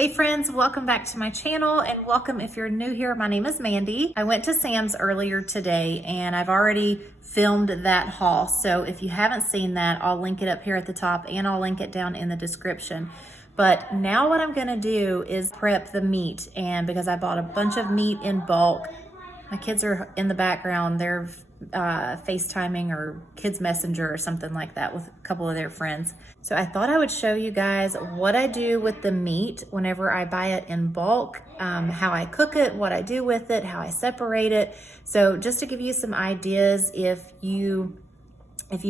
Hey friends, welcome back to my channel and welcome if you're new here. My name is Mandy. I went to Sam's earlier today and I've already filmed that haul. So if you haven't seen that, I'll link it up here at the top and I'll link it down in the description. But now what I'm gonna do is prep the meat, and because I bought a bunch of meat in bulk, my kids are in the background. They're FaceTiming or Kids Messenger or something like that with a couple of their friends. So I thought I would show you guys what I do with the meat whenever I buy it in bulk, how I cook it, what I do with it, how I separate it. So just to give you some ideas, if you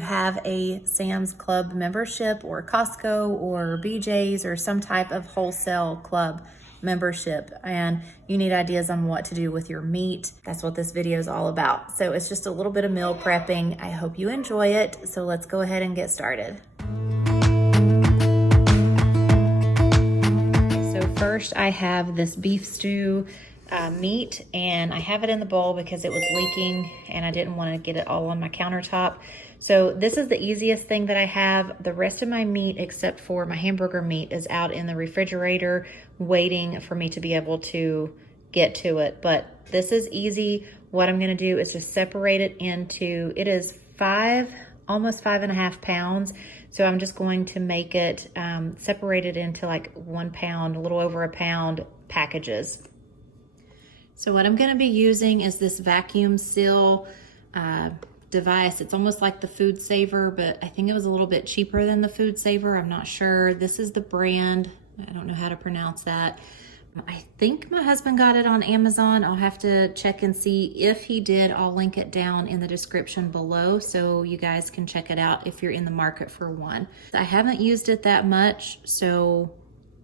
have a Sam's Club membership or Costco or BJ's or some type of wholesale club membership and you need ideas on what to do with your meat, that's what this video is all about. So it's just a little bit of meal prepping. I hope you enjoy it. So let's go ahead and get started. So first I have this beef stew meat, and I have it in the bowl because it was leaking and I didn't want to get it all on my countertop. So this is the easiest thing that I have. The rest of my meat, except for my hamburger meat, is out in the refrigerator waiting for me to be able to get to it. But this is easy. What I'm going to do is just separate it into, it is almost 5.5 pounds. So I'm just going to make it separated into like 1 pound, a little over a pound packages. So what I'm going to be using is this vacuum seal device. It's almost like the Food Saver, but I think it was a little bit cheaper than the Food Saver. I'm not sure. This is the brand. I don't know how to pronounce that. I think my husband got it on Amazon. I'll have to check and see. If he did, I'll link it down in the description below so you guys can check it out if you're in the market for one. I haven't used it that much, so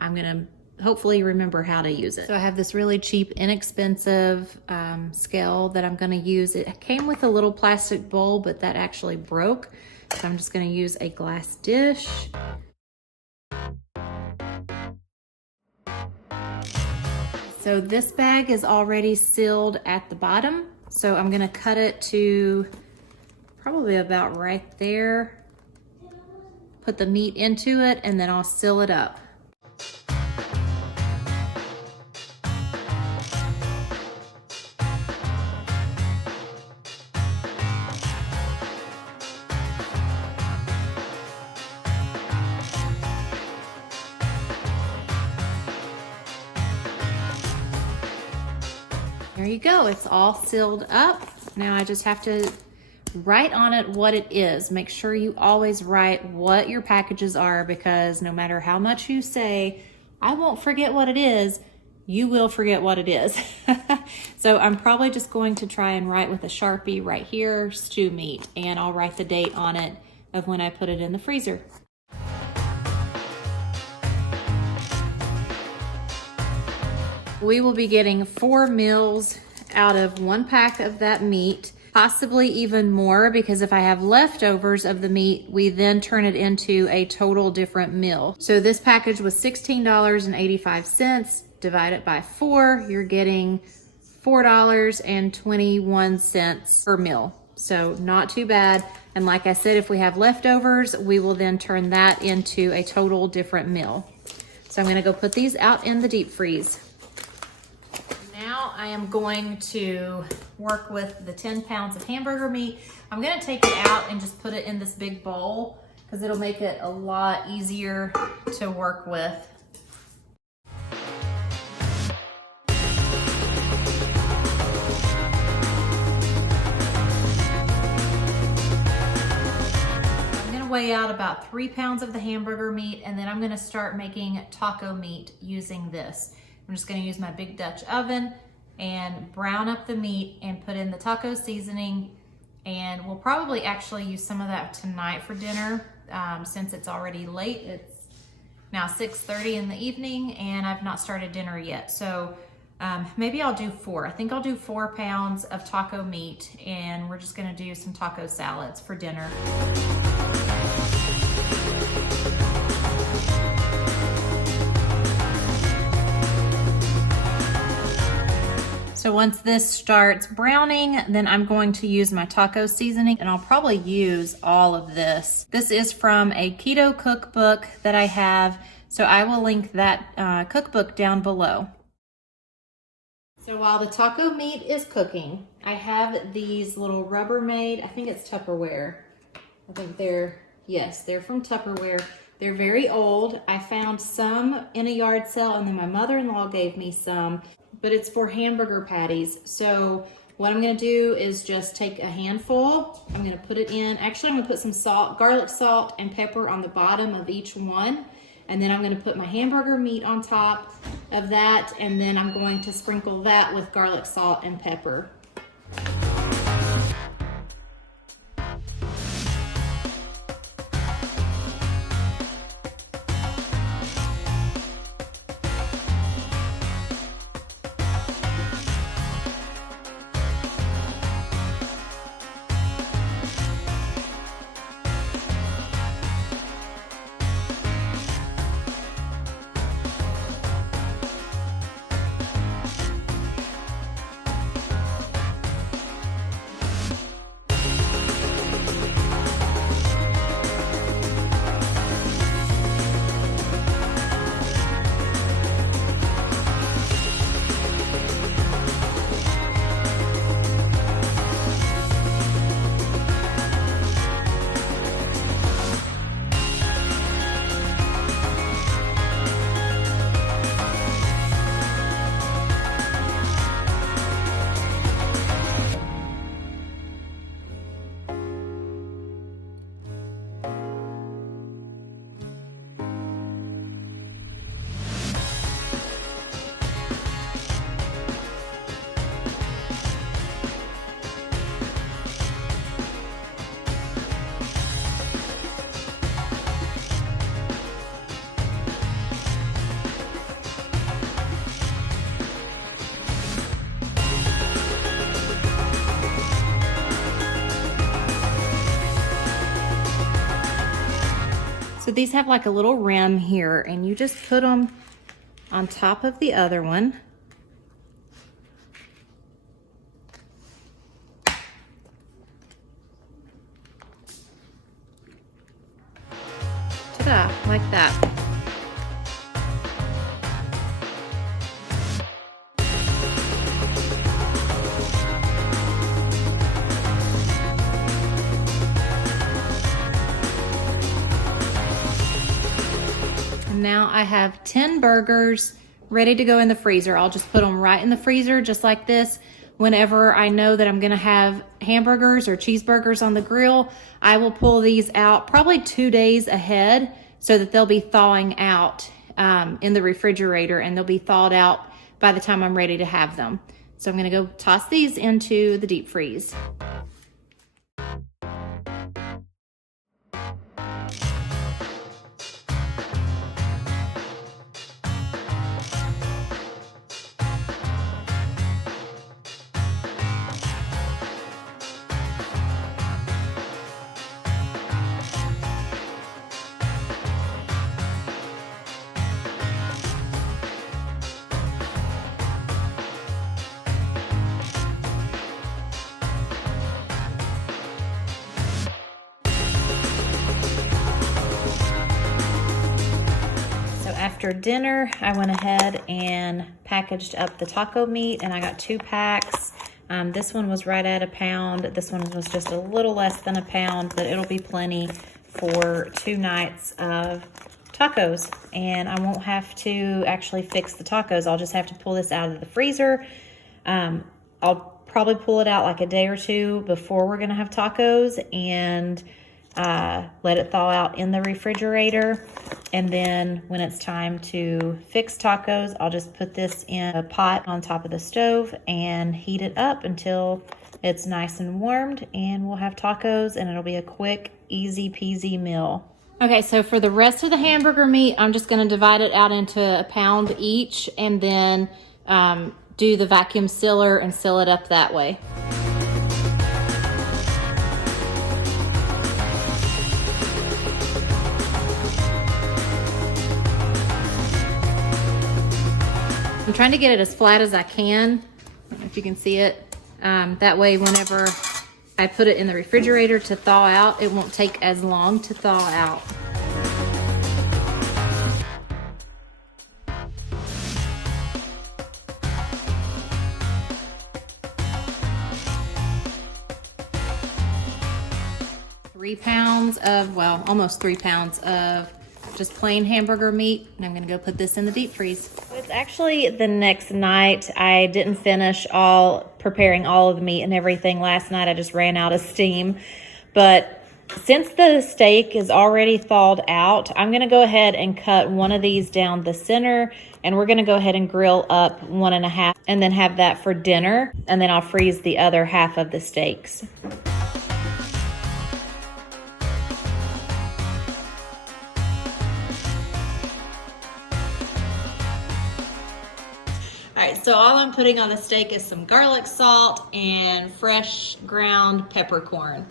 I'm gonna hopefully remember how to use it. So I have this really cheap, inexpensive scale that I'm gonna use. It came with a little plastic bowl, but that actually broke. So I'm just gonna use a glass dish. So this bag is already sealed at the bottom. So I'm gonna cut it to probably about right there. Put the meat into it and then I'll seal it up. There you go, it's all sealed up. Now I just have to write on it what it is. Make sure you always write what your packages are, because no matter how much you say, I won't forget what it is, you will forget what it is. So I'm probably just going to try and write with a Sharpie right here, stew meat, and I'll write the date on it of when I put it in the freezer. We will be getting 4 meals out of 1 pack of that meat, possibly even more, because if I have leftovers of the meat, we then turn it into a total different meal. So this package was $16.85. Divide it by 4, you're getting $4.21 per meal. So not too bad. And like I said, if we have leftovers, we will then turn that into a total different meal. So I'm gonna go put these out in the deep freeze. Now I am going to work with the 10 pounds of hamburger meat. I'm gonna take it out and just put it in this big bowl because it'll make it a lot easier to work with. I'm gonna weigh out about 3 pounds of the hamburger meat, and then I'm gonna start making taco meat using this. I'm just gonna use my big Dutch oven and brown up the meat and put in the taco seasoning. And we'll probably actually use some of that tonight for dinner since it's already late. It's now 6:30 in the evening and I've not started dinner yet. So maybe I'll do 4. I think I'll do 4 pounds of taco meat, and we're just gonna do some taco salads for dinner. So once this starts browning, then I'm going to use my taco seasoning, and I'll probably use all of this. This is from a keto cookbook that I have. So I will link that cookbook down below. So while the taco meat is cooking, I have these little Rubbermaid, I think it's Tupperware. I think yes, they're from Tupperware. They're very old. I found some in a yard sale, and then my mother-in-law gave me some, but it's for hamburger patties. So what I'm gonna do is just take a handful. I'm gonna put it in. Actually, I'm gonna put some salt, garlic salt and pepper on the bottom of each one. And then I'm gonna put my hamburger meat on top of that. And then I'm going to sprinkle that with garlic salt and pepper. So these have like a little rim here, and you just put them on top of the other one. Ta-da, like that. Now I have 10 burgers ready to go in the freezer. I'll just put them right in the freezer just like this. Whenever I know that I'm gonna have hamburgers or cheeseburgers on the grill, I will pull these out probably 2 days ahead so that they'll be thawing out in the refrigerator, and they'll be thawed out by the time I'm ready to have them. So I'm gonna go toss these into the deep freeze. After dinner, I went ahead and packaged up the taco meat, and I got 2 packs. This one was right at a pound. This one was just a little less than a pound, but it'll be plenty for 2 nights of tacos. And I won't have to actually fix the tacos. I'll just have to pull this out of the freezer. I'll probably pull it out like a day or 2 before we're gonna have tacos, and let it thaw out in the refrigerator. And then when it's time to fix tacos, I'll just put this in a pot on top of the stove and heat it up until it's nice and warmed, and we'll have tacos, and it'll be a quick, easy peasy meal. Okay, so for the rest of the hamburger meat, I'm just gonna divide it out into a pound each, and then do the vacuum sealer and seal it up that way. I'm trying to get it as flat as I can. I don't know if you can see it. That way, whenever I put it in the refrigerator to thaw out, it won't take as long to thaw out. 3 pounds of, well, almost 3 pounds of just plain hamburger meat, and I'm gonna go put this in the deep freeze. It's actually the next night. I didn't finish preparing all of the meat and everything last night. I just ran out of steam. But since the steak is already thawed out, I'm gonna go ahead and cut one of these down the center, and we're gonna go ahead and grill up 1.5 and then have that for dinner, and then I'll freeze the other half of the steaks. All right, so all I'm putting on the steak is some garlic salt and fresh ground peppercorn.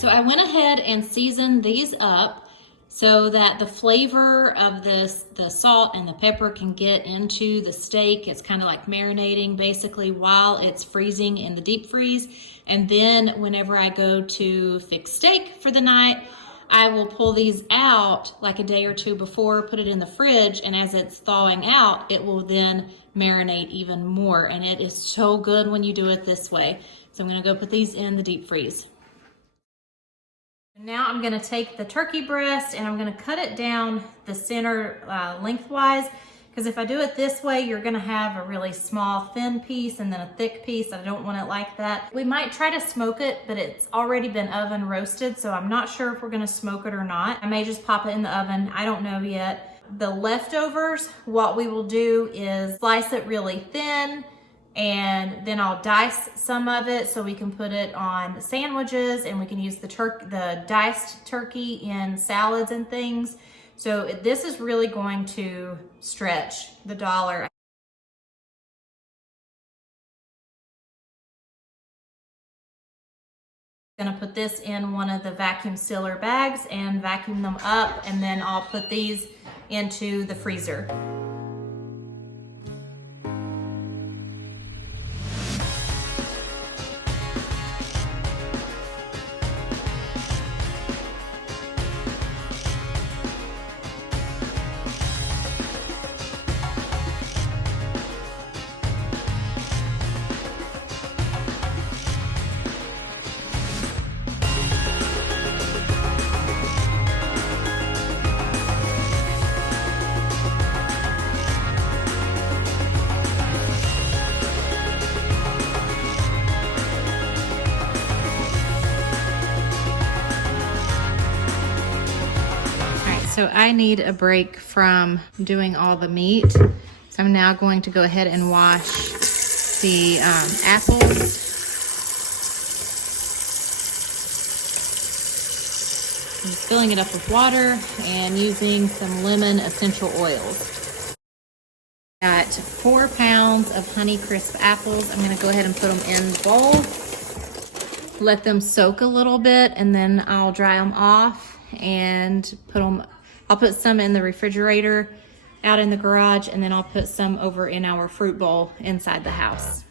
So I went ahead and seasoned these up so that the flavor of the salt and the pepper can get into the steak. It's kind of like marinating basically while it's freezing in the deep freeze. And then whenever I go to fix steak for the night, I will pull these out like a day or two before, put it in the fridge, and as it's thawing out, it will then marinate even more. And it is so good when you do it this way. So I'm gonna go put these in the deep freeze. Now I'm gonna take the turkey breast and I'm gonna cut it down the center lengthwise, because if I do it this way, you're gonna have a really small thin piece and then a thick piece. I don't want it like that. We might try to smoke it, but it's already been oven roasted, so I'm not sure if we're gonna smoke it or not. I may just pop it in the oven, I don't know yet. The leftovers, what we will do is slice it really thin, and then I'll dice some of it so we can put it on sandwiches, and we can use the diced turkey in salads and things. So this is really going to stretch the dollar. I'm gonna put this in one of the vacuum sealer bags and vacuum them up, and then I'll put these into the freezer. So I need a break from doing all the meat. So I'm now going to go ahead and wash the apples. I'm just filling it up with water and using some lemon essential oils. Got 4 pounds of Honeycrisp apples. I'm gonna go ahead and put them in the bowl. Let them soak a little bit, and then I'll dry them off and I'll put some in the refrigerator out in the garage, and then I'll put some over in our fruit bowl inside the house.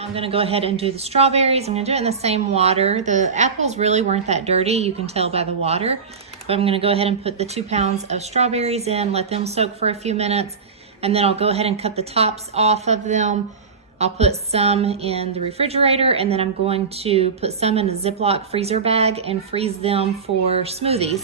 I'm gonna go ahead and do the strawberries. I'm gonna do it in the same water. The apples really weren't that dirty, you can tell by the water. But I'm gonna go ahead and put the 2 pounds of strawberries in, let them soak for a few minutes, and then I'll go ahead and cut the tops off of them. I'll put some in the refrigerator, and then I'm going to put some in a Ziploc freezer bag and freeze them for smoothies.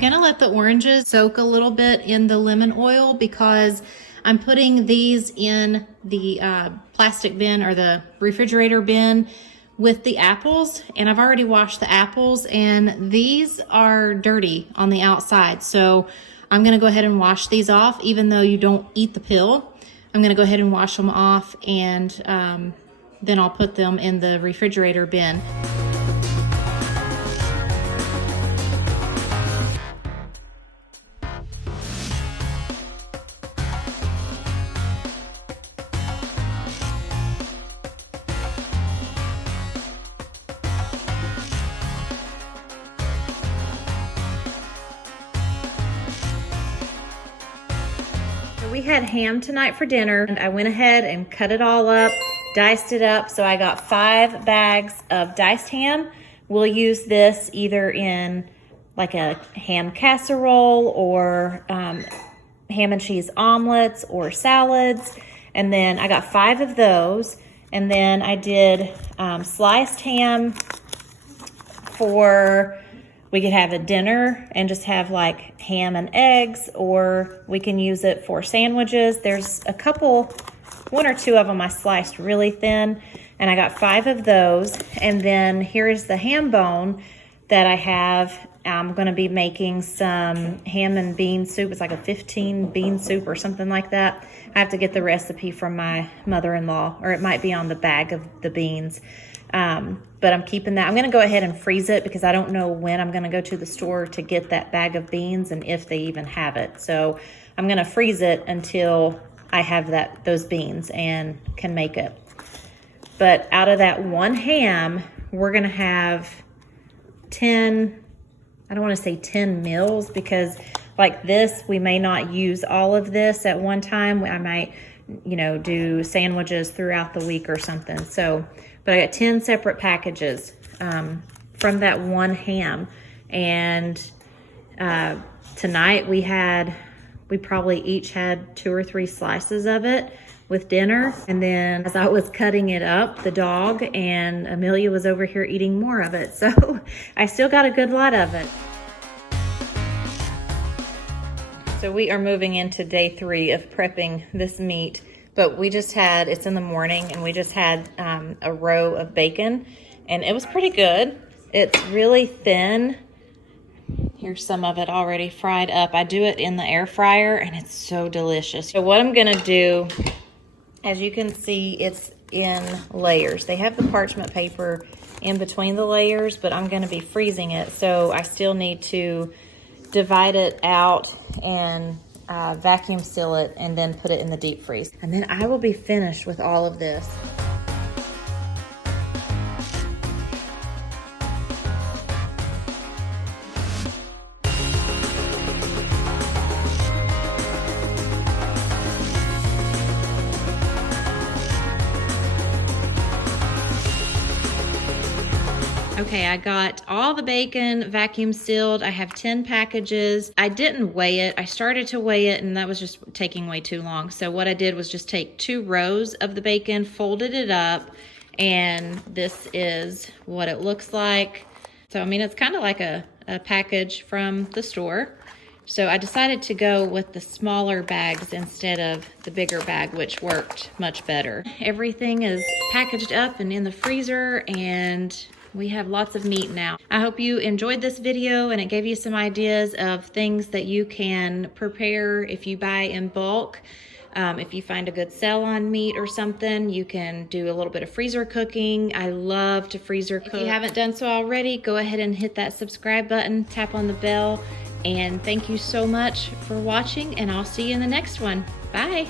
gonna let the oranges soak a little bit in the lemon oil because I'm putting these in the plastic bin or the refrigerator bin with the apples, and I've already washed the apples, and these are dirty on the outside. So I'm gonna go ahead and wash these off, even though you don't eat the peel. I'm gonna go ahead and wash them off, and then I'll put them in the refrigerator bin. We had ham tonight for dinner, and I went ahead and cut it all up, diced it up. So I got 5 bags of diced ham. We'll use this either in like a ham casserole or ham and cheese omelets or salads. And then I got 5 of those. And then I did sliced ham for, we could have a dinner and just have like ham and eggs, or we can use it for sandwiches. There's a couple, 1 or 2 of them I sliced really thin, and I got 5 of those. And then here's the ham bone that I have. I'm gonna be making some ham and bean soup. It's like a 15 bean soup or something like that. I have to get the recipe from my mother-in-law, or it might be on the bag of the beans. But I'm keeping that. I'm going to go ahead and freeze it because I don't know when I'm going to go to the store to get that bag of beans and if they even have it. So I'm going to freeze it until I have those beans and can make it. But out of that 1 ham, we're going to have 10, I don't want to say 10 meals, because like this, we may not use all of this at one time. I might, you know, do sandwiches throughout the week or something. So, but I got 10 separate packages from that 1 ham. And tonight we probably each had 2 or 3 slices of it with dinner. And then as I was cutting it up, the dog and Amelia was over here eating more of it. So I still got a good lot of it. So we are moving into day 3 of prepping this meat. But we just had, it's in the morning, and we just had a row of bacon, and it was pretty good. It's really thin. Here's some of it already fried up. I do it in the air fryer, and it's so delicious. So what I'm gonna do, as you can see, it's in layers. They have the parchment paper in between the layers, but I'm gonna be freezing it, so I still need to divide it out and vacuum seal it, and then put it in the deep freeze. And then I will be finished with all of this. Okay, I got all the bacon vacuum sealed. I have 10 packages. I didn't weigh it. I started to weigh it, and that was just taking way too long. So what I did was just take 2 rows of the bacon, folded it up, and this is what it looks like. So, I mean, it's kind of like a package from the store. So I decided to go with the smaller bags instead of the bigger bag, which worked much better. Everything is packaged up and in the freezer, and we have lots of meat now. I hope you enjoyed this video and it gave you some ideas of things that you can prepare if you buy in bulk. If you find a good sell on meat or something, you can do a little bit of freezer cooking. I love to freezer cook. If you haven't done so already, go ahead and hit that subscribe button, tap on the bell, and thank you so much for watching, and I'll see you in the next one. Bye.